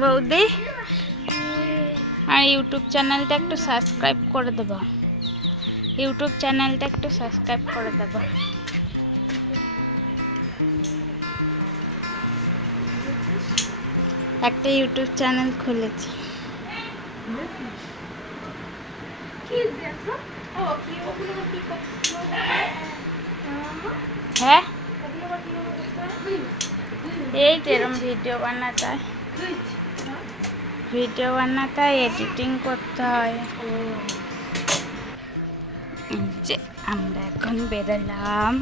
বৌদি আর ইউটিউব চ্যানেলটা একটু সাবস্ক্রাইব করে দেবো। ইউটিউব চ্যানেলটা একটু সাবস্ক্রাইব করে দেবো। একটা ইউটিউব চ্যানেল খুলেছি। হ্যাঁ এই যেরকম ভিডিও বানাতে হয়, ভিডিও বানাতে হয়, এডিটিং করতে হয়। যে আমরা এখন বেরোলাম।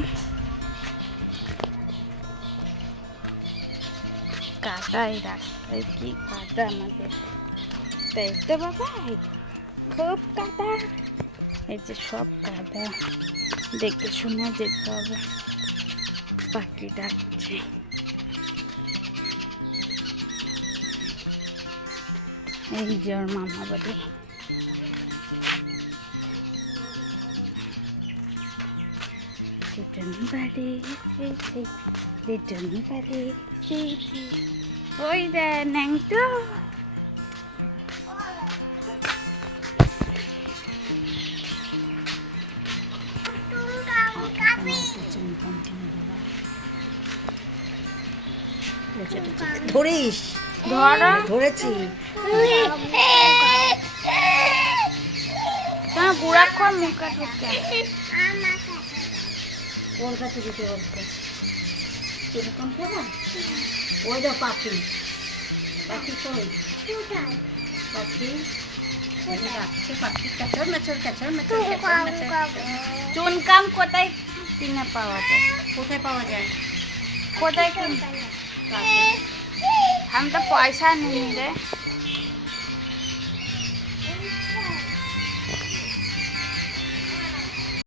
কাদায় রাস্তায় কি কাদা আমাদের, তাই তো বাবা খুব কাদা। এই যে সব কাদা, দেখে শুনে যেতে হবে। পাখি ডাকছে। এই যে ওর মামা বাড়ি। ওই দেন ন্যাংটো। ধরিস, ধরো ধরেছি। তোমার বুড়া কর মুখে ঢুকে। ওর কাছে দিতে হবে। ওই যা পাখি, পাখি কই? চুনকাম কোথায় কিনে পাওয়া যায়? কোথায় পাওয়া যায়? কোথায় কিনতে? আমি তো পয়সা নিই রে।